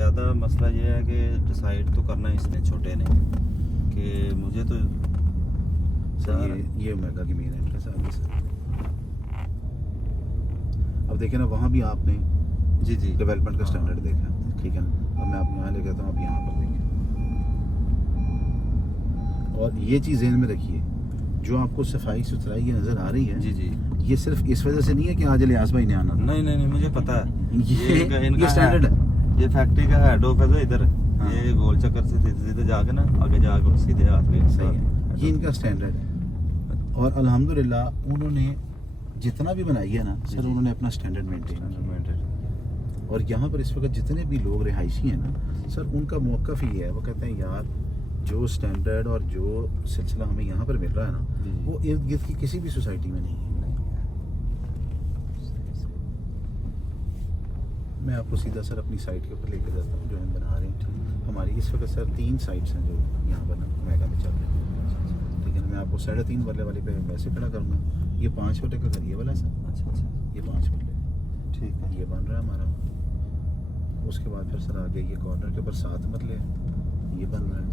ज़्यादा मसला ये है कि डिसाइड तो करना है इसने, छोटे ने, कि मुझे तो सर ये ओमेगा की मेन एंट्रेंस है आगे से। अब देखिए ना, वहाँ भी आपने जी जी डेवलपमेंट का स्टैंडर्ड देखा, ठीक है ना। अब मैं आपको यहाँ लेके आता हूँ, अब यहाँ पर देखिए, और ये चीज़ ध्यान में रखिए, जो आपको सफाई सुथराई ये नज़र आ रही है, जी जी, ये सिर्फ इस वजह से नहीं है कि आज लियास भाई ने आना था। नहीं नहीं नहीं, मुझे पता है ये स्टैंडर्ड है। ये फैक्ट्री का हेड ऑफिस है इधर। हाँ। ये गोल चक्कर से सीधे सीधे जाके ना आगे जाके सीधे हाथ में सही है, ये इनका स्टैंडर्ड है। और अल्हम्दुलिल्लाह उन्होंने जितना भी बनाई है ना सर, जी। उन्होंने अपना स्टैंडर्ड मेंटेन किया। और यहाँ पर इस वक्त जितने भी लोग रिहायशी हैं ना सर, उनका मौक़िफ़ ही है, वो कहते हैं यार जो स्टैंडर्ड और जो सिलसिला हमें यहाँ पर मिल रहा है ना, जी। वो इर्द गिर्द की किसी भी सोसाइटी में नहीं है। मैं आपको सीधा सर अपनी साइट के ऊपर लेके जाता हूँ जो हम बना रहे हैं। हमारी इस वक्त सर 3 साइट्स हैं जो यहाँ पर ना ओमेगा में चल रही हैं, ठीक है ना। मैं आपको 3.5 मरले वाली पे वैसे खड़ा करूँगा। ये 5 मरले का घर ये वाला सर, अच्छा अच्छा, ये 5 मरले, ठीक है। ये बन रहा है हमारा। उसके बाद फिर सर आगे ये कॉर्नर के ऊपर 7 मरले ये बन रहा है।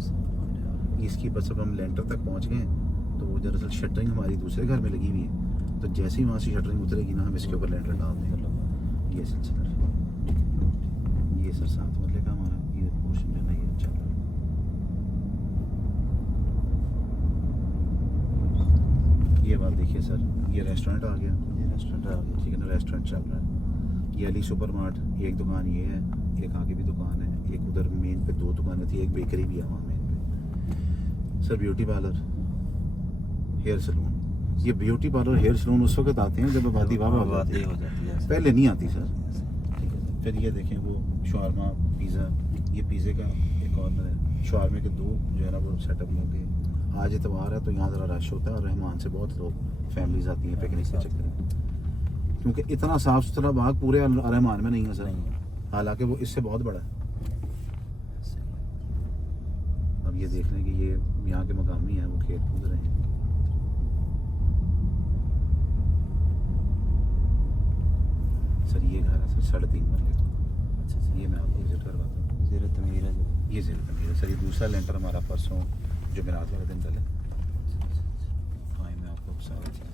इसकी बस अब हम लेंटर तक पहुँच गए हैं, तो वो दरअसल शटरिंग हमारी दूसरे घर में लगी हुई है, तो जैसे ही वहाँ से शटरिंग उतरेगी ना, हम इसके ऊपर लेंटर डाल देंगे। ये सिलसिला है। ये सर 7 मरले का हमारा ये पोर्शन जो है ना, ये चल रहा है। ये बात देखिए सर, ये रेस्टोरेंट आ गया, ये रेस्टोरेंट आ गया, ठीक है ना, रेस्टोरेंट चल रहा है। ये अली सुपर मार्ट, एक दुकान ये है, एक आगे भी दुकान है, एक उधर मेन पे 2 दुकानें थी, एक बेकरी भी है वहाँ मेन पे। Sir beauty parlour, hair salon. ये ब्यूटी पार्लर हेयर सलून उस वक्त आते हैं जब आबादी वाह हो जाती है, पहले नहीं आती सर। ठीक है, फिर ये देखें वो शावरमा पिज़्ज़ा, ये पिज़्ज़े का एक कॉर्नर है। शावरमे के 2 जो है ना वो सेटअप होंगे। आज इतवार है तो यहाँ ज़रा रश होता है, और रहमान से बहुत लोग फैमिलीज आती हैं पिकनिक के चक्कर में, क्योंकि इतना साफ़ सुथरा बाग पूरे रहमान में नहीं है सर, हालांकि वो इससे बहुत बड़ा है। अब ये देख लें कि ये यहाँ के मकामी हैं, वो खेत कूद रहे हैं। सर ये घर है सर 3.5 मरले का। अच्छा, ये मैं आपको विजिट करवाता हूँ। ज़ीरत तमीर है जो। ये ज़रूर है सर, ये दूसरा लेंटर हमारा परसों जो मेराज वाले दिन डले। हाँ, मैं आपको सारा चीज़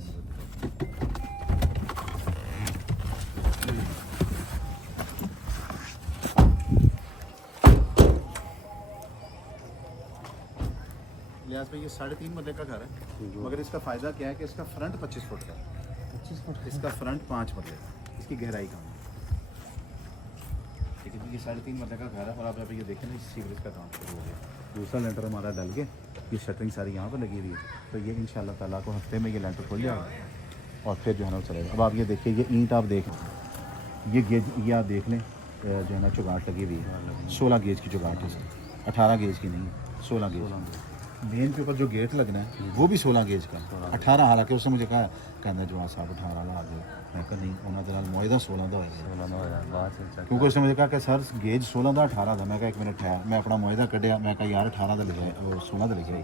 लिहाज भाई ये 3.5 मरले का घर है, मगर इसका फ़ायदा क्या है कि इसका फ्रंट 25 फुट का है, 25 फुट इसका फ्रंट 5 मरले का, इसकी गहराई कम है। ठीक है, ये 3.5 मरले का घर है, और आप जब ये देखें ना, इस सीवरेज का काम शुरू हो गया। दूसरा लेंटर हमारा डल के, ये शटरिंग सारी यहाँ पर लगी हुई है, तो ये इंशाल्लाह ताला को हफ्ते में ये लेंटर खुल जाएगा, और फिर जो है ना वो चलेगा। अब आप ये देखिए, ये ईंट आप देख, ये गेज ये आप देख लें, जो है ना चुगाट लगी हुई है, 16 गेज की चुगाट है, 18 गेज की नहीं है, 16 गेज। मेन के ऊपर जो गेट लगना है वो भी 16 गेज का, 18 हालांकि उसने मुझे कहा कहना जवाब साहब 18 ला दो, मैं कहा नहीं, उन्होंने नाल मुआहदा 16 का होगा, क्योंकि उसने मुझे कहा कि सर गेज 16 का 18 का। मैं कहा 1 मिनट ठहर, मैं अपना मुआहदा कढ़िया, मैं कहा यार 18 का लिखा है और 16 का लिखा है।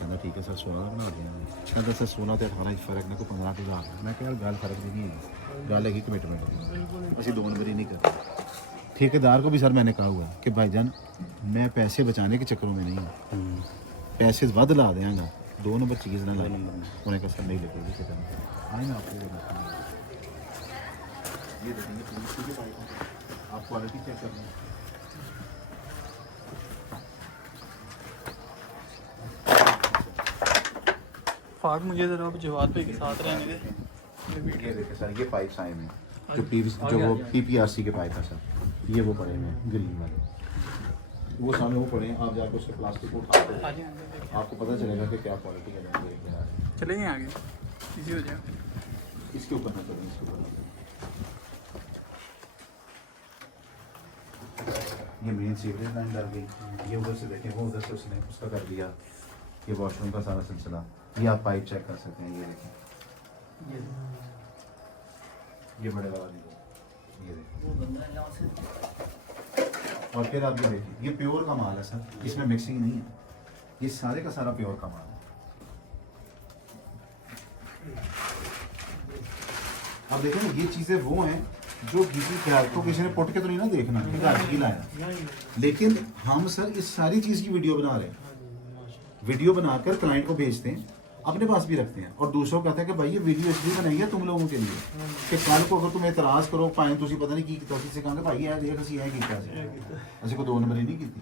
कहना ठीक है सर 16 बना देंगे। कहता सर 16 तो 18 फर्क ना, कोई 15,000। मैं कहा यार गल फर्क नहीं है, गल है कमिटमेंट, असं 2 नंबर ही नहीं करते। ठेकेदार को भी सर मैंने कहा हुआ है कि भाईजान मैं पैसे बचाने के चक्करों में नहीं हूँ, पैसे वध ला देंगा, 2 नंबर चीज़ ना ला। उन्होंने कहा सर नहीं लगेगी। आए ना आपको ये देखेंगे PVC के पाइप हैं, आप क्वालिटी चेक कर लें। फाक मुझे ज़रा अब जवाब पे के साथ रहने दे। ये देखिए सर, ये पाइप्स आए हैं जो PVC जो वो PPRC के पाइप है सर, ये वो पड़े हैं ग्रीन वाले, वो सामने वो पड़े हैं। आप जाकर उससे प्लास्टिक को उठा के आपको पता चलेगा कि क्या क्वालिटी है। चलेंगे आगे, इजी हो जाएगा। इसके ऊपर ना करें, इसके ऊपर ये मेन सीवरेज लाइन डल गई, ये उधर से देखें, वो उधर से उसने उसका कर दिया, ये वॉशरूम का सारा सिलसिला। ये आप पाइप चेक कर सकते हैं, ये देखें, ये बड़े वाला नहीं, ये देखें। और फिर आप ये देखिए, ये प्योर का माल है सर, इसमें मिक्सिंग नहीं है, ये सारे का सारा प्योर का माल है। अब देखें ना, ये चीज़ें वो हैं जो किसी ख्याल को किसी ने पुट के तो नहीं ना देखना कि घर की लाया, लेकिन हम सर इस सारी चीज़ की वीडियो बना रहे हैं, वीडियो बनाकर क्लाइंट को भेजते हैं, अपने पास भी रखते हैं और दूसरों को कहते हैं कि भाई ये वीडियो इसलिए बनाई है तुम लोगों के लिए कि कल को अगर तुम एतराज़ करो पाए तुम पता नहीं की किसी से कहेंगे भाई यार ये कसी है कि ऐसे को 2 नंबर ही नहीं की थी।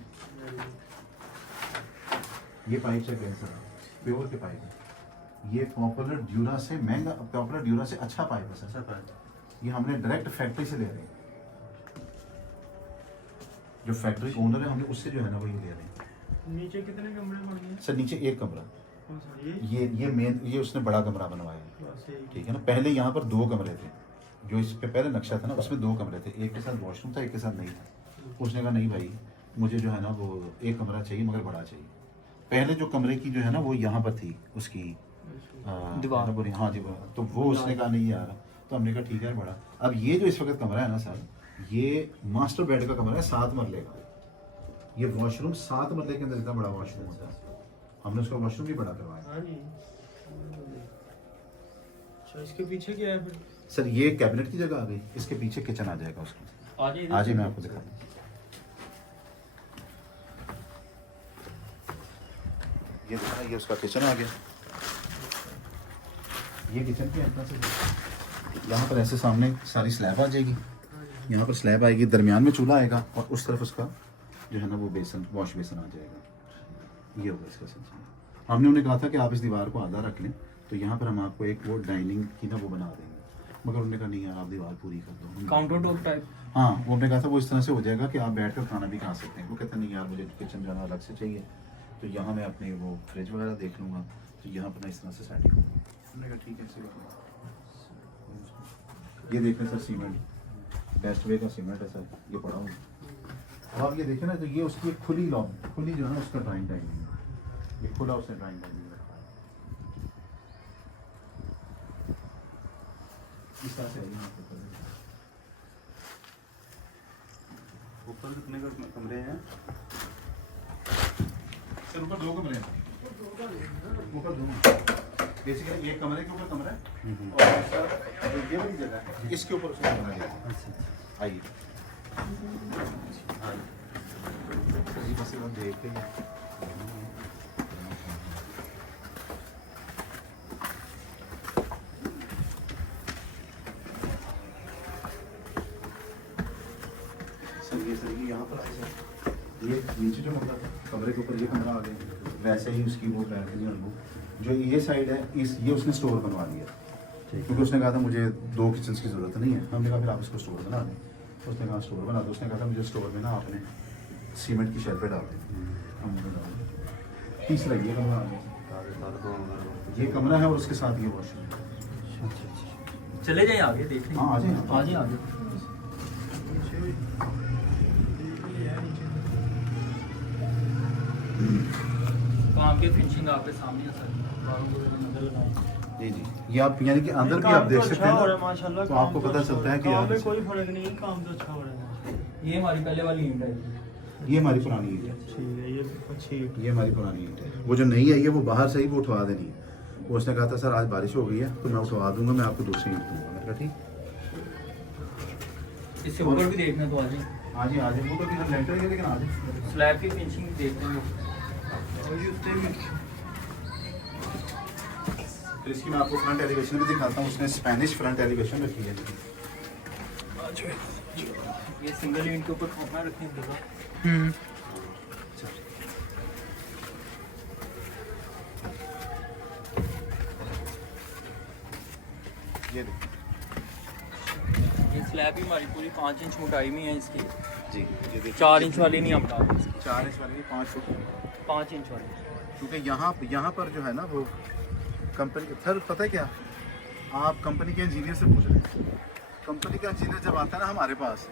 ये पाइप से कैंसर प्योर के पाइप है, ये पॉपुलर ड्यूरा से महंगा, पॉपुलर ड्यूरा से अच्छा पाइप है सर। ये हमने डायरेक्ट फैक्ट्री से ले रहे हैं, जो फैक्ट्री ओनर है हमने उससे जो है ना वो ये ले रहे हैं। नीचे कितने कमरे बन गए सर नीचे एक कमरा, कौन सा ये मेन, ये उसने बड़ा कमरा बनवाया है, ठीक है ना। पहले यहाँ पर 2 कमरे थे, जो इस पे पहले नक्शा था ना उसमें 2 कमरे थे, एक के साथ वॉशरूम था एक के साथ नहीं था। उसने कहा नहीं भाई मुझे जो है ना वो एक कमरा चाहिए मगर बड़ा चाहिए। पहले जो कमरे की जो है ना वो यहाँ पर थी उसकी दीवार, हाँ जी, तो वो उसने कहा नहीं यार, तो हमने कहा ठीक है बड़ा। अब ये जो इस वक्त कमरा है ना सर, ये मास्टर बेड का कमरा है 7 मरले का, ये वॉशरूम 7 मरले के अंदर इतना बड़ा वॉशरूम होता है, हमने उसका वॉशरूम भी बड़ा करवाया। अच्छा इसके पीछे क्या है फिर? सर ये कैबिनेट की जगह आ गई, इसके पीछे किचन आ जाएगा उसका। आज ही मैं आपको दिखाता हूँ। ये देखा, ये उसका किचन आ गया, ये किचन की एंट्रेंस है। यहाँ पर ऐसे सामने सारी स्लैब आ जाएगी, यहाँ पर स्लैब आएगी, दरमियान में चूल्हा आएगा और उस तरफ उसका जो है ना वो बेसन, वॉश बेसन आ जाएगा। ये होगा इसका सिलसिला। हमने उन्हें कहा था कि आप इस दीवार को आधा रख लें तो यहाँ पर हम आपको एक वो डाइनिंग की ना वो बना देंगे, मगर उन्होंने कहा नहीं यार आप दीवार पूरी कर दो, काउंटर टॉप टाइप। हाँ वो उन्होंने कहा था वो इस तरह से हो जाएगा कि आप बैठ कर खाना भी खा सकते हैं। वो कहते नहीं यार मुझे किचन जाना अलग से चाहिए, तो यहाँ मैं अपने वो फ्रिज वगैरह देख लूँगा, तो यहाँ पर इस तरह से सेटिंग होगी। हमने कहा ठीक है ऐसे कर। ये देखें सर सीमेंट, बेस्ट वे का सीमेंट है सर, ये पड़ा हुआ। अब आप ये देखें ना तो ये उसकी एक खुली लॉन, खुली जो है ना उसका ड्राइंग डाइनिंग है, ये खुला उसने ड्राइंग डाइनिंग रखा है। इस तरह से यहाँ पे ऊपर कितने कमरे हैं? सर ऊपर 2 कमरे हैं, ऊपर 2 बेसिकली एक कमरे के ऊपर कमरा है और दूसरा ये वाली जगह है इसके ऊपर उसका कमरा है। अच्छा आइए जी बस हम देखते हैं। सर ये यहाँ पर आए सर, ये नीचे जो कमरा था कमरे के ऊपर ये कमरा आ गया, वैसे ही उसकी वो बैठनी है वो जो ये साइड है इस ये उसने स्टोर बनवा लिया, क्योंकि उसने कहा था मुझे 2 किचन की ज़रूरत नहीं है। हमने कहा फिर आप इसको स्टोर बना दें, उसने कहा स्टोर बना दो। उसने कहा था मुझे स्टोर में ना आपने सीमेंट की शेल्फें डाल दें, हमने डाल दी। तीसरा ये कमरा आ गया, ये कमरा है और उसके साथ ये वॉशरूम। चले जाए आगे देखें। हाँ आ जाए आगे आगे। काम की फिनिशिंग आपके सामने है सर, नजर लगाएं। जी जी, ये आप यानी कि अंदर भी आप देख सकते हैं ना, माशाल्लाह, तो आपको पता चलता है कि काम में यार कोई फर्क नहीं है, काम तो अच्छा हो रहा है। ये हमारी पहले वाली ईंट है, ये हमारी पुरानी ईंट है, ठीक है, ये अच्छी ईंट। ये हमारी पुरानी ईंट है। वो जो नई है ये वो बाहर से ही वो उठवा देनी है। वो उसने कहा था सर आज बारिश हो गई है तो मैं उठवा दूंगा, मैं आपको दूसरी ईंट दूंगा। मैंने कहा ठीक, इससे ऊपर भी देखना तो आज ही आज ही आ जाए, वो तो फिर लेंटर है लेकिन आ जाए। स्लैब की फिनिशिंग देख रहे हैं। तो इसकी मैं आपको फ्रंट एलिवेशन भी दिखाता हूँ। उसने स्पेनिश फ्रंट एलिवेशन रखी है। ये सिंगल ईंट के ऊपर खोपना रखने देगा। ये देखो, ये स्लैब भी हमारी पूरी 5 इंच मोटाई में है इसकी जी ये देखिए 4 इंच वाली नहीं हम डाल 4 इंच वाली 5 फुट, 5 इंच वाली। क्योंकि यहाँ पर जो है ना वो कंपनी सर पता है क्या, आप कंपनी के इंजीनियर से पूछ रहे हैं। कंपनी का इंजीनियर जब आता है ना हमारे पास,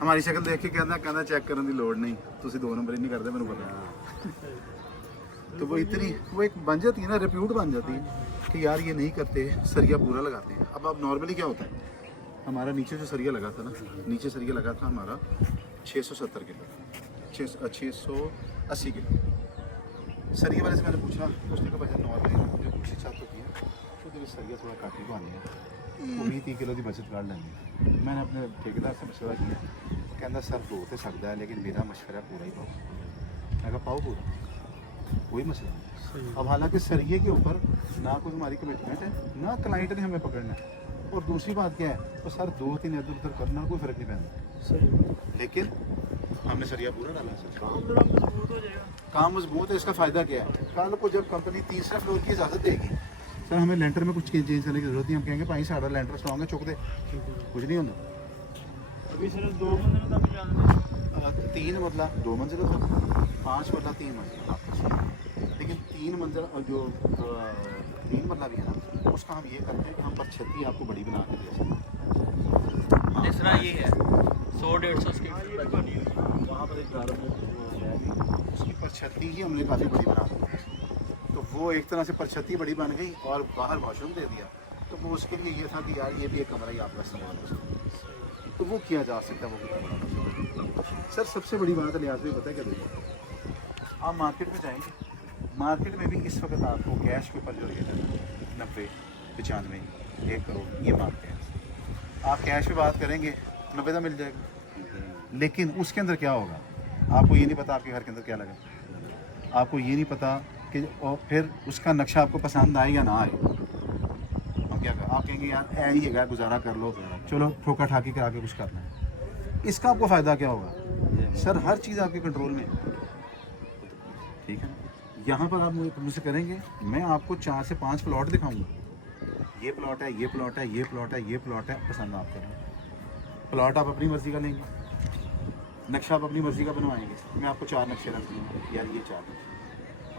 हमारी शक्ल देख के कहना चेक करने की लोड़ नहीं, तुसी 2 नंबर ही नहीं करते मैंने पता। तो वो इतनी वो एक बन जाती है ना, रिप्यूट बन जाती है कि यार ये नहीं करते, सरिया पूरा लगाते हैं। अब नॉर्मली क्या होता है, हमारा नीचे जो सरिया लगा था ना, नीचे सरिया लगा था हमारा 670 किलो, 680 किलो सरिया वाले से मैंने पूछा, उसने कहा भाई नॉर्मली जो दूसरी छत होती है तो सरिया थोड़ा काटी को आनी है, वो 20-30 किलो की बचत कर लेंगे। मैंने अपने ठेकेदार से मशवरा किया, कहता सर हो तो सकता है लेकिन मेरा मशवरा पूरा ही पाओ। मैं कहा पाओ पूरा, कोई मसला नहीं। अब हालांकि सरिये के ऊपर ना कोई हमारी कमिटमेंट है ना क्लाइंट ने हमें पकड़ना है, और दूसरी बात क्या है तो सर 2-3 इधर उधर करना कोई फ़र्क नहीं पैदा, लेकिन हमने सरिया पूरा डाला सर, काम मजबूत है। इसका फ़ायदा क्या है, कल को जब कंपनी तीसरे फ्लोर की इजाज़त देगी सर हमें लेंटर में कुछ चेंज करने की जरूरत नहीं, हम कहेंगे भाई साढ़ा लेंटर स्ट्रॉन्ग है, चुक दे, कुछ नहीं होता। अभी सिर्फ 2 मंजिल तक जाना 3 मंजिला 2 मंजिल, 5 मंजिला 3 मंजिल, लेकिन 3 मंजिल और जो 3 मंजिला भी है ना, उसका हम ये करते हैं कि हम पर छत ही आपको बड़ी बना के दे सकते हैं। तीसरा ये है 100-150 स्क्वायर फीट बनी हुई वहाँ पर एक गार्डन है, उसकी परछत्ती ही हमने काफ़ी बड़ी बना दी, तो वो एक तरह से परछत्ती बड़ी बन गई और बाहर वॉशरूम दे दिया, तो वो उसके लिए ये था कि यार ये भी एक कमरा ही आपका इस्तेमाल हो सकता है, तो वो किया जा सकता है। वो सर सबसे बड़ी बात है लिहाज में पता है क्या देखिए, आप मार्केट में जाएंगे, मार्केट में भी इस वक्त आपको कैश के ऊपर जो रेट है 90, 95, 1 करोड़ ये मांगते हैं। आप कैश पे बात करेंगे 90 का मिल जाएगा, लेकिन उसके अंदर क्या होगा आपको ये नहीं पता, आपके घर के अंदर क्या लगा, आपको ये नहीं पता कि और फिर उसका नक्शा आपको पसंद आए या ना आए। हम क्या करें, आप कहेंगे यार ऐ ही है गुजारा कर लो, चलो ठोका ठाकी करा के कुछ करना है, इसका आपको फ़ायदा क्या होगा सर, हर चीज़ आपके कंट्रोल में है, ठीक है। यहाँ पर आप मुझसे करेंगे, मैं आपको 4 से 5 प्लॉट दिखाऊंगा, ये प्लॉट है, ये प्लॉट है, ये प्लॉट है, ये प्लॉट है, पसंद आप करें। प्लॉट आप अपनी मर्ज़ी का लेंगे, नक्शा आप अपनी मर्ज़ी का बनवाएंगे, मैं आपको 4 नक्शे रख दूँगा, यार ये 4 नक्शे,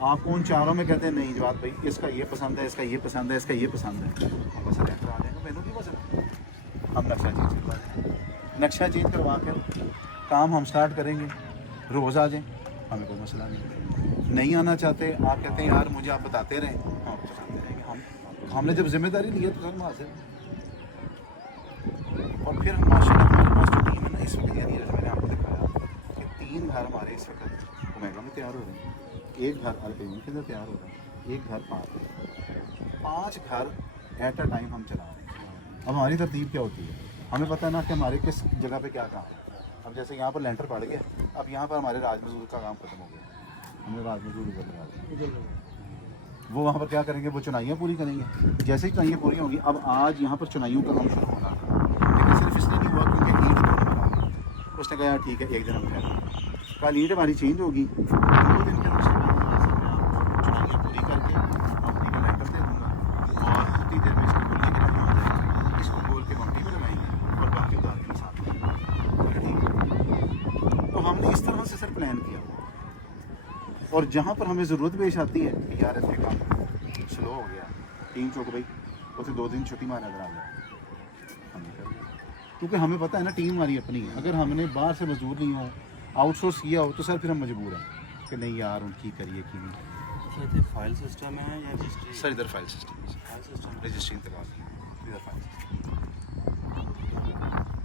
आप उन चारों में कहते हैं नहीं जवाब भाई इसका ये पसंद है, इसका ये पसंद है, इसका ये पसंद है, हम बस लेकर आ जाएंगे, मैंने नहीं पसंद, हम नक्शा चेंज करवा देंगे, नक्शा चेंज करवा कर काम हम स्टार्ट करेंगे, रोज़ आ जाएँ, हमें कोई मसला नहीं आना चाहते, आप कहते हैं यार मुझे आप बताते रहें, हम बताते रहेंगे, हमने जब जिम्मेदारी ली है तो सर हासिल, और फिर हम माशाल्लाह हमारे पास जो टीम है ना इस वक्त, यानी मैंने आपको दिखाया कि 3 घर हमारे इस वक्त ओमेगा में तैयार हो रहे हैं, एक घर अल्पेनियम के अंदर तैयार हो रहा है, एक घर 5 घर एट अ टाइम हम चला रहे हैं। अब हमारी तरतीब क्या होती है, हमें पता है ना कि हमारे किस जगह पे क्या काम है। अब जैसे यहाँ पर लेंटर पड़ गया, अब यहाँ पर हमारे राज मजदूर का काम खत्म हो गया, हमने राज मजदूर उधर लगा दिया, वो वहाँ पर क्या करेंगे, वो चुनाइयाँ पूरी करेंगे, जैसे ही चुनाइयाँ पूरी होंगी अब आज यहाँ पर चुनाइयों का काम शुरू होना है, लेकिन सिर्फ इसलिए नहीं हुआ क्योंकि ईंट दोनों बना, उसने कहा यार ठीक है एक दिन हम ठहरेंगे, कल ईंट हमारी चेंज होगी, 2 दिन के अंदर चुनाइयाँ पूरी करके कंपनी का लेटर दे दूँगा, और उतनी देर में इसको खुलने के लगे हो जाएगा, इसको बोल के कंपनी में लगाएंगे और बाकी उतार के साथ, ठीक है। तो हमने इस तरह से सर प्लान किया, और जहाँ पर हमें ज़रूरत पेश आती है कि यार इतने काम स्लो हो गया, टीम चौक भाई उसे 2 दिन छुट्टी मारना करा लिया, हमने कर लिया, क्योंकि हमें पता है ना टीम हमारी अपनी है, अगर हमने बाहर से मजदूर नहीं हो आउटसोर्स किया हो तो सर फिर हम मजबूर हैं कि नहीं यार उनकी करिए कि नहीं। अच्छा फाइल सिस्टम है या रजिस्ट्री? सर इधर फाइल सिस्टम रजिस्ट्री इंतकाल, इधर फाइल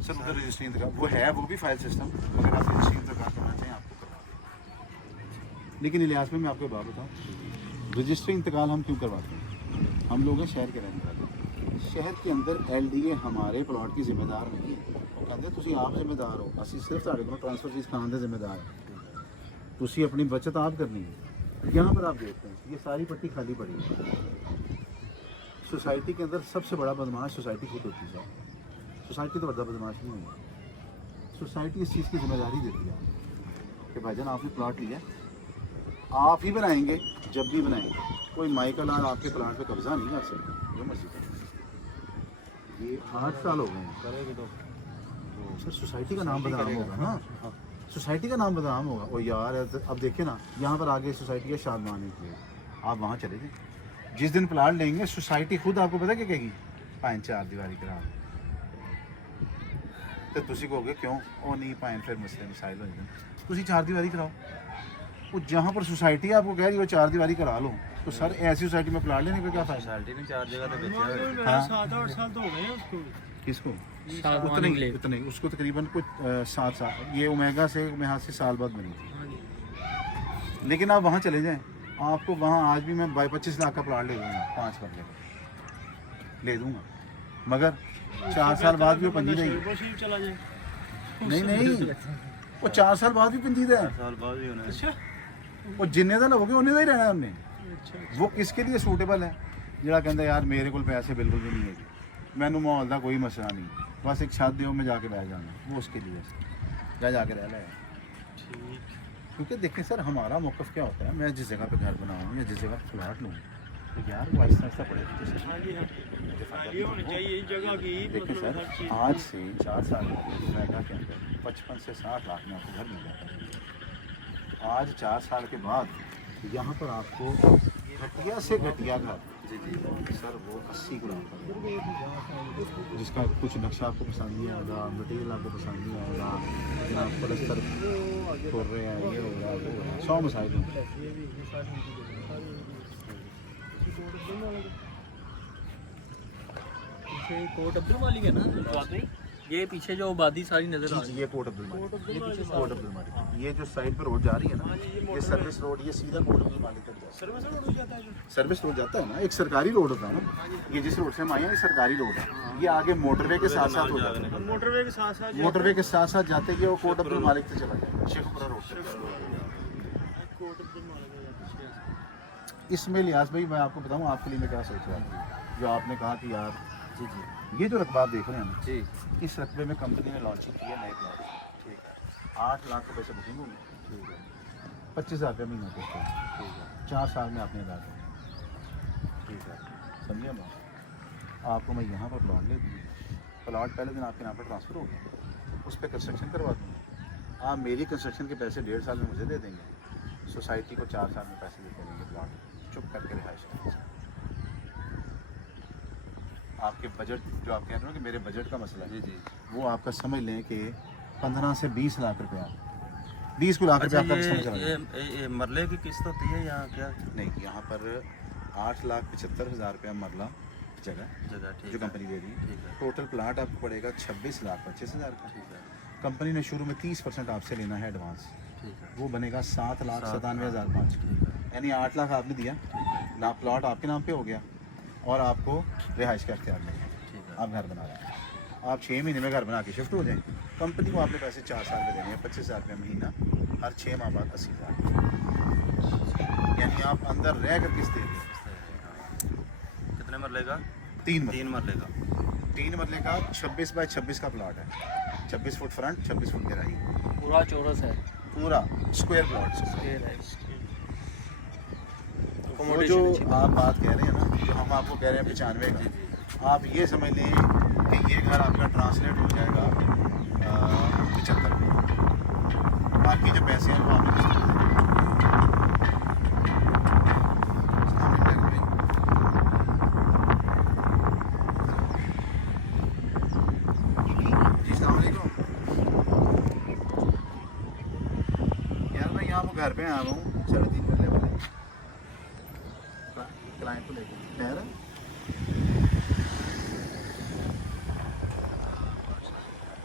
सर उधर रजिस्ट्री इंतकाल वो है, वो भी फाइल सिस्टम, अगर आप रजिस्ट्री इंतकाल करना चाहें आपको करवा दें, लेकिन इलियास में मैं आपको बात बताऊँ, रजिस्ट्री इंतकाल हम क्यों करवाते हैं, हम लोग हैं शहर के रहने वाले, शहर के अंदर LDA हमारे प्लॉट की जिम्मेदार नहीं है, वो कहते हैं तुसी आप जिम्मेदार हो, असी सिर्फ साढ़े को ट्रांसफर फीस खाने के जिम्मेदार है, तुसी अपनी बचत आप करनी है। यहाँ पर आप देखते हैं ये सारी पट्टी खाली पड़ी है, सोसाइटी के अंदर सबसे बड़ा बदमाश सोसाइटी खुद होती है, सोसाइटी तो बड़ा बदमाश नहीं है, सोसाइटी इस चीज़ की जिम्मेदारी देती है कि भाईजान आपने प्लॉट लिया, आप ही बनाएंगे जब भी बनाएंगे, कोई माइकल और आपके प्लाट पे कब्जा नहीं कर सकता, जो मर्जी करें। ये 8 साल हो गए हैं, करेगी तो सर सोसाइटी का नाम बदनाम होगा ना, सोसाइटी का नाम बदनाम होगा। और यार अब देखिए ना यहाँ पर आगे सोसाइटी है शादमानी के, आप वहाँ चले जाए, जिस दिन प्लाट लेंगे सोसाइटी खुद आपको पता क्या कहेगी, 5-4 दीवारी करा, तो तुसी कहोगे क्यों, वो नहीं पाए फिर मसले मसाइल हो जाते, तुसी 4 दीवारी कराओ, वो जहाँ पर सोसाइटी आपको कह रही है 4 दीवारी करा लो, तो सर ऐसी सोसाइटी में प्लाट लेने का क्या फायदा। सोसाइटी ने 4 जगह तो बेचा है। हाँ 7-8 साल तो हो गए उसको, किसको, सागवानी के लिए। उतने उसको तकरीबन कुछ 7 साल, ये ओमेगा से यहाँ से साल बाद बनी थी, लेकिन आप वहाँ चले जाएं, आपको वहाँ आज भी मैं 25 लाख का प्लाट ले दूँगा, 5 पर ले दूँगा, मगर 4 साल बाद भी वो पंजीदा ही चला जाए नहीं वो 4 साल बाद भी पंजीदा है। साल बाद भी होना है। वो जिन्ने दा लोगे उन्ने दा ही रहना है उन्ने। वो किसके लिए सूटेबल है ਜਿਹੜਾ ਕਹਿੰਦਾ ਯਾਰ ਮੇਰੇ ਕੋਲ पैसे बिल्कुल भी नहीं है, मैनू माहौल का कोई मसला नहीं, बस एक छत दो मैं जाके बैठ जाना, वो उसके लिए जाके रह लाया। क्योंकि देखें सर हमारा मौक़िफ़ क्या होता है, मैं जिस जगह पे घर बनाऊँ या जिस जगह प्लाट लूँ तो यार वो आहिस्ता आहिस्ता पड़े। देखिए सर आज से 4 साल मैं क्या कहता हूँ 55 से 60 लाख में आपको घर मिल जाता है। आज 4 साल के बाद यहाँ पर आपको घटिया से घटिया घर सर वो 80 गुलाम का, जिसका कुछ नक्शा आपको पसंद नहीं आएगा, मटीरियल आपको पसंद नहीं आएगा, जनाब पलस्तर कर रहे हैं, ये हो रहा है वो हो रहा है, 100 मसाइल हैं। कोट अब्दुल मालिक है ना ये पीछे जो आबादी सारी नजर आ रही है। ये कोट अब्दुल मालिक, कोट अब्दुल मालिक, ये जो साइड पर रोड जा रही है ना ये सर्विस रोड, ये सीधा कोट अब्दुल मालिक तक जाता है। सर्विस रोड जाता है ना, एक सरकारी रोड होता है ना, ये जिस रोड से हम आए हैं ये सरकारी रोड है, ये आगे मोटरवे के साथ साथ हो जाता है, मोटरवे के साथ साथ जाते ही वो कोट अब्दुल मालिक से चला जाएगा शेखपुरा रोड से। इसमें लिहाज भाई मैं आपको बताऊँ आपके लिए मैं क्या सोच रहा था, जो आपने कहा कि यार जी ये जो रकबा आप देख रहे हैं ना जी इस रकबे में कंपनी ने लॉन्चिंग की है नए प्लाट, ठीक है 8 लाख रुपए से बुकिंग होगी, ठीक है 25,000 रुपये महीना किस्त है, ठीक है 4 साल में आपने अदा करना, ठीक है समझिए बात। आपको मैं यहाँ पर प्लाट ले दूँगी, प्लाट पहले दिन आपके नाम पर ट्रांसफ़र हो गया, उस पर कंस्ट्रक्शन करवा दूँगी, आप मेरी कंस्ट्रक्शन के पैसे 1.5 साल में मुझे दे देंगे, सोसाइटी को 4 साल में पैसे देते रहेंगे, प्लाट चुप करके रिहाइश करेंगे। आपके बजट जो आप कह रहे हो कि मेरे बजट का मसला है, जी वो आपका समझ लें कि 15 से 20 लाख रुपया 20 को लाख रुपया आपका समझ रहा है। ये मरले की किस्त होती है या क्या? नहीं यहाँ पर 8,75,000 रुपया मरला जगह ठीक जो कंपनी दे रही है, ठीक है टोटल प्लाट आपको पड़ेगा 26,25,000 का। ठीक है कंपनी ने शुरू में 30% आपसे लेना है एडवांस, ठीक है वो बनेगा 7,97,500, ठीक है यानी 8 लाख आपने दिया ना, प्लाट आपके नाम पे हो गया और आपको रिहाइश का इख्तियार मिल गया, ठीक है आप घर बना रहे हैं। आप 6 महीने में घर बना के शिफ्ट हो जाएं, कंपनी को आपने पैसे 4 साल में देने हैं 25,000 रुपये महीना, हर 6 माह बाद 80,000, यानी आप अंदर रह कर किस्त दे रहे हैं। कितने मरले का? 3 मरले का 3 मरले का 26 बाय 26 का प्लाट है, 26 फुट फ्रंट 26 फुट गहराई, पूरा चौरस है, पूरा स्क्वायर प्लॉट। स्क्वायर है। वो जो आप बात कह रहे हैं ना, जो हम आपको कह रहे हैं 95 का, आप ये समझ लें कि ये घर आपका ट्रांसलेट हो जाएगा 75 में, बाकी जो पैसे हैं वो आपने किस्त में देने हैं। जी अस्सलाम वालेकुम यार, मैं यहाँ वो घर पे आया हूँ 3.5 करने वाले क्लाइंट को लेकर खैर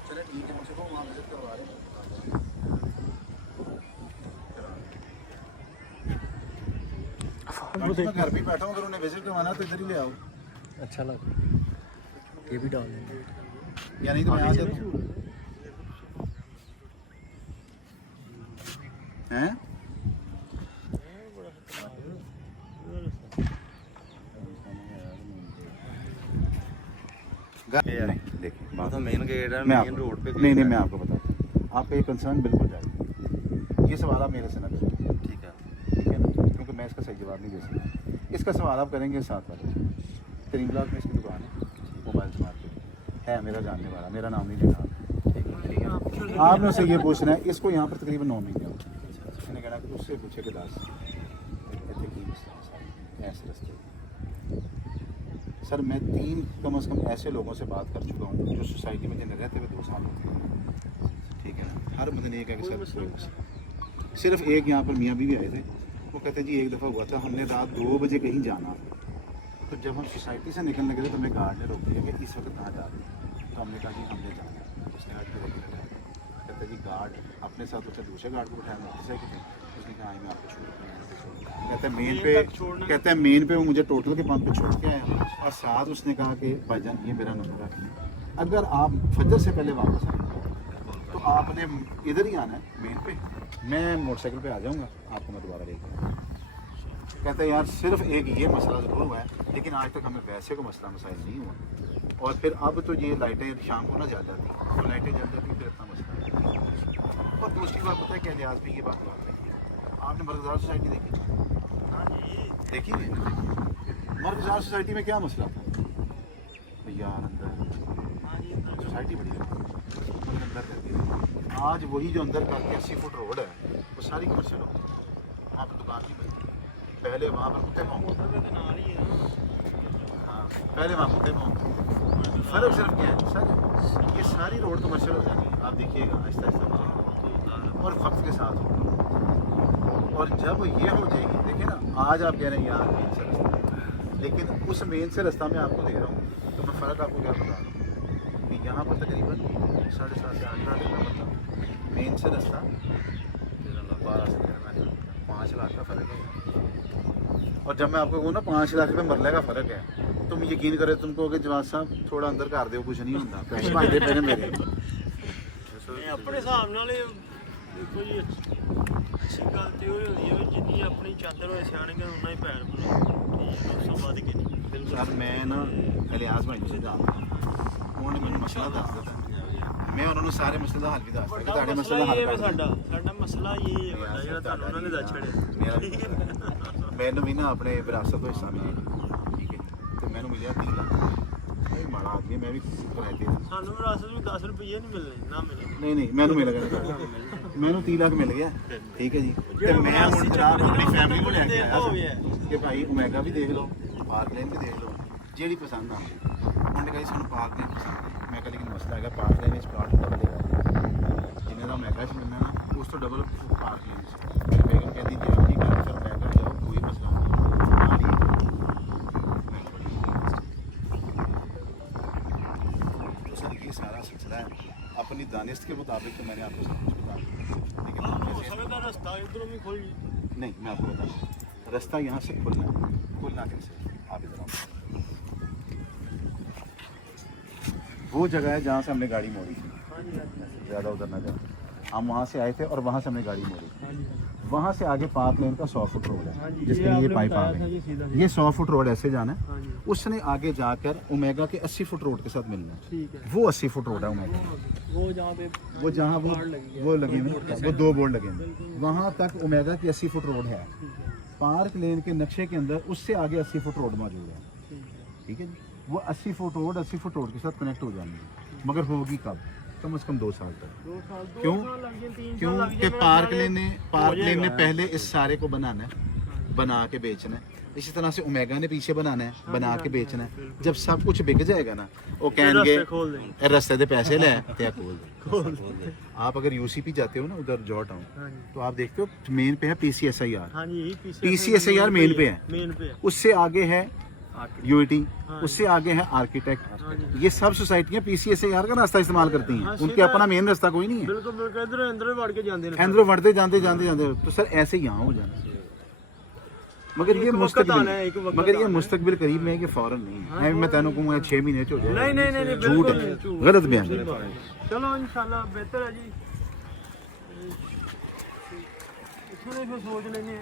चले ठीक है, मुझे को वहाँ विजिट करवा रहे हैं। मैं घर पे बैठा हूँ, अगर उन्हें विजिट करवाना तो इधर ही ले आओ, अच्छा लगा ये भी डाल देंगे। या नहीं तो मैं आ जाता हूँ। हैं नहीं देखिए वो तो मेन गेट है, मैं मेन रोड पे नहीं मैं आपको बताता हूँ, आपका ये कंसर्न बिल्कुल जायज़ है, ये सवाल आप मेरे से ना करें, ठीक है ठीक है ना, क्योंकि मैं इसका सही जवाब नहीं दे सकता। इसका सवाल आप करेंगे 7 वाले से, करीम ब्लॉक में इसकी दुकान है, मोबाइल मार्केट है, मेरा जानने वाला, मेरा नाम नहीं लेना, ठीक है। आपने उससे ये पूछना है, इसको यहाँ पर तकरीबन 9 महीने हो गए, मैंने कहना कि उससे पूछे कि 10 ऐसे रस्ते। सर मैं 3 कम से कम ऐसे लोगों से बात कर चुका हूँ जो सोसाइटी में जिन्हें रहते हुए 2 साल हो गए, ठीक है ना, हर बंदे ने एक है कि सर सिर्फ एक यहाँ पर मियाँ बीवी आए थे, वो कहते जी एक दफ़ा हुआ था, हमने रात 2 बजे कहीं जाना था, तो जब हम सोसाइटी से निकलने लगे थे तो हमें गार्ड ने रोक दिया कि इस वक्त कहाँ जा रहे हैं, तो हमने कहा कि हमने जाना है, उसने आज कहता जी गार्ड अपने साथ उसने दूसरे गार्ड को बिठाया मोटरसाइकिल पे, उसने कहा मैं आपको छोड़ कहता है मेन पे, कहता है मेन पे वो मुझे टोटल के पंप पे छोड़ के आया और साथ उसने कहा कि भाईजान ये मेरा नंबर रखिए, अगर आप फजर से पहले वापस आए तो आपने इधर ही आना है मेन पे, मैं मोटरसाइकिल पे आ जाऊँगा, आपको मैं दोबारा लेकर। कहते हैं यार सिर्फ एक ये मसला ज़रूर हुआ है, लेकिन आज तक हमें वैसे को मसला मसाइल नहीं हुआ, और फिर अब तो ये लाइटें शाम को ना जल जाती, तो लाइटें जल जाती फिर इतना मसला नहीं। और दूसरी बात पता है क्या लिहाज में ये बात याद रखिए, आपने मर्कज़दार सोसाइटी देखी? हाँ जी देखी है। मर्कज़दार सोसाइटी में क्या मसला था यार, अंदर सोसाइटी बड़ी है अंदर करती है, आज वही जो अंदर करके 80 फुट रोड है वो सारी कमर्शियल हो गई, वहाँ पर दुकान नहीं बनी, पहले वहाँ पर कुत्ते पाँव, हाँ पहले वहाँ कुत्ते पाँव, फ़र्क सिर्फ क्या है सर, ये सारी रोड कमर्शियल हो जाएगी, आप देखिएगा आहिस्ता आहिस्ता और वक्त के साथ होगा, और जब ये हो जाएगी देखिए ना, आज आप कह रहे हैं यार मेन से रास्ता, लेकिन उस मेन से रास्ता मैं आपको दे रहा हूँ, तो मैं फ़र्क आपको क्या बता रहा हूँ कि यहाँ पर तकरीबन 7.5 से 8 लाख का मतलब मेन से रास्ता 12 से 5 लाख का फ़र्क है, और जब मैं आपको कहूँ ना 5 लाख रुपये मरले का फ़र्क है, तुम यकीन करे तुमको कि जवाब साहब थोड़ा अंदर कर दो, कुछ नहीं होता, पैसे मांगते पहले मेरे अपने हिसाब ਨਾਲ ਦੇਖੋ ਜੀ ਅੱਛੀ ਗੱਲ ਤੇ ਉਹ ਹੁੰਦੀ ਹੈ ਵੀ ਜਿੰਨੀ ਆਪਣੀ ਚਾਦਰ ਹੋਏ ਸਿਆਣਗੇ ਉਨਾ ਹੀ ਪੈਰ ਭੁਲਾਓ, ਉਸ ਤੋਂ ਵੱਧ ਕੇ ਨਹੀਂ। सर मैं ना इलियास भाई से जानता उन्होंने मैंने मसला दस दिता, मैं उन्होंने सारे मसले का हल भी दस दिता, ਤੁਹਾਡੇ ਮਸਲੇ ਦਾ ਹੱਲ ਇਹ ਕਰ ਸਾਡਾ ਮਸਲਾ ਇਹ ਹੈ ਵੱਡਾ ਜਿਹੜਾ ਤੁਹਾਨੂੰ ਉਹਨਾਂ ਨੇ ਦੱਸ ਛੜਿਆ। ਮੈਨੂੰ ਵੀ ਨਾ ਆਪਣੇ ਵਿਰਾਸਤ ਤੋਂ ਹਿੱਸਾ ਮਿਲਿਆ, ਠੀਕ ਹੈ, ਤੇ ਮੈਨੂੰ ਮਿਲਿਆ 30 ਲੱਖ, ਇਹ ਮਾੜਾ ਆਦਮੀ, ਮੈਂ ਵੀ ਕਿਰਾਏ ਤੇ ਸਾਨੂੰ ਵਿਰਾਸਤ ਵਿੱਚ 10 ਰੁਪਏ ਨਹੀਂ ਮਿਲਣੇ, ਨਾ ਮਿਲੇ। ਨਹੀਂ ਨਹੀਂ ਮੈਨੂੰ ਮਿਲ ਗਿਆ, ਮੈਨੂੰ 30 ਲੱਖ ਮਿਲ ਗਿਆ, ਠੀਕ ਹੈ ਜੀ, ਤੇ ਮੈਂ ਹੁਣ ਜਨਾਬ ਆਪਣੀ ਫੈਮਿਲੀ ਨੂੰ ਲੈ ਕੇ ਆਇਆ ਸੀ ਕਿ ਭਾਈ ਓਮੇਗਾ ਵੀ ਦੇਖ ਲਓ, ਪਾਰਕਲੇਨ ਵੀ ਦੇਖ ਲਓ, ਜਿਹੜੀ ਪਸੰਦ ਆ, ਉਹਨੇ ਕਹੀ ਸਾਨੂੰ ਪਾਰਕਲੇਨ ਪਸੰਦ ਹੈ, ਮੈਂ ਕਿਹਾ ਲੇਕਿਨ ਮਸਲਾ ਹੈਗਾ ਪਾਰਕਲੇਨ ਵਿੱਚ ਪਲਾਟ ਡਬਲ ਦੇਗਾ, ਜਿੰਨੇ ਦਾ ਓਮੇਗਾ 'ਚ ਮਿਲਣਾ ਨਾ ਉਸ ਤੋਂ ਡਬਲ ਪਾਰਕਲੇਨ 'ਚ, ਬੇਗਮ ਕਹਿੰਦੀ ਜੇ ਆਪਣੀ ਗੱਲ ਫਿਰ ਓਮੇਗਾ ਜਾਓ ਕੋਈ ਮਸਲਾ ਨਹੀਂ। तो सर ये सारा सिलसिला है, अपनी दानिश के मुताबिक तो मैंने आपको सब कुछ बता दिया, लेकिन ਹੋ ਸਕਦਾ ਰਸਤਾ ਇਧਰੋਂ ਵੀ ਖੁੱਲ ਜੇ। नहीं मैं आपको बता दूँ रास्ता यहाँ से खुलना है, खुलना कैसे, आप इधर आओ, वो जगह है जहाँ से हमने गाड़ी मोड़ी थी, ज़्यादा उधर ना जाए, हम वहाँ से आए थे और वहाँ से हमने गाड़ी मोड़ी, वहाँ से आगे पार्क लेन का 100 फुट रोड है जिसके लिए ये पाइप आ गए, ये 100 फुट रोड ऐसे जाना है, उसने आगे जाकर ओमेगा के 80 फुट रोड के साथ मिलना है, ठीक है। वो 80 फुट रोड है ओमेगा, वो जहाँ पे वो जहाँ वो लगे हुए वो 2 बोर्ड लगे हैं, वहाँ तक ओमेगा की 80 फुट रोड है, पार्क लेन के नक्शे के अंदर उससे आगे 80 फुट रोड मौजूद है, ठीक है जी, वो 80 फुट रोड 80 फुट रोड के साथ कनेक्ट हो जाएंगे, मगर होगी कब, कम से कम 2 साल तक, 2 साल क्यों? 2 साल लग गए, 3 साल क्यों लग कि गए, पार्क लेन ने जाएगा। पहले इस सारे को बनाना है, बना के बेचना है, इसी तरह से ओमेगा ने पीछे बनाना है, बना के बेचना है, जब सब कुछ बिक जाएगा ना वो कहेंगे रास्ते खोल देंगे। रास्ते दे पैसे ले ते खोल दे। आप अगर यूसीपी जाते हो ना उधर जॉर्ज टाउन, हाँ जी। तो आप देखते हो मेन पे है पीसीएसआईआर, हाँ जी PCSIR मेन पे है, मेन पे है। उससे आगे है यूईटी, हाँ उससे आगे है आर्किटेक्ट, हाँ जी। ये सब सोसाइटियाँ PCSIR का रास्ता इस्तेमाल करती हैं, हाँ, उनके सीधा- अपना मेन रास्ता कोई नहीं है, बिल्कुल बिल्कुल इधर अंदर वड़ के जाते हैं। अंदर बढ़ते जाते जाते जाते, तो सर ऐसे यहाँ हो जाना, मगर ये एक वक्त आना है, एक मुस्तकबिल, वक्त मगर ये आना है। मुस्तकबिल करीब में है कि फौरन नहीं है, मैं तेनों कहूँगा 6 महीने हो जाए, नहीं नहीं नहीं झूठ बिल्कुल है, नहीं, झूठ। गलत बयान झूठ है। बात है। चलो इंशाल्लाह बेहतर है जी, इसमें फिर सोच लेंगे।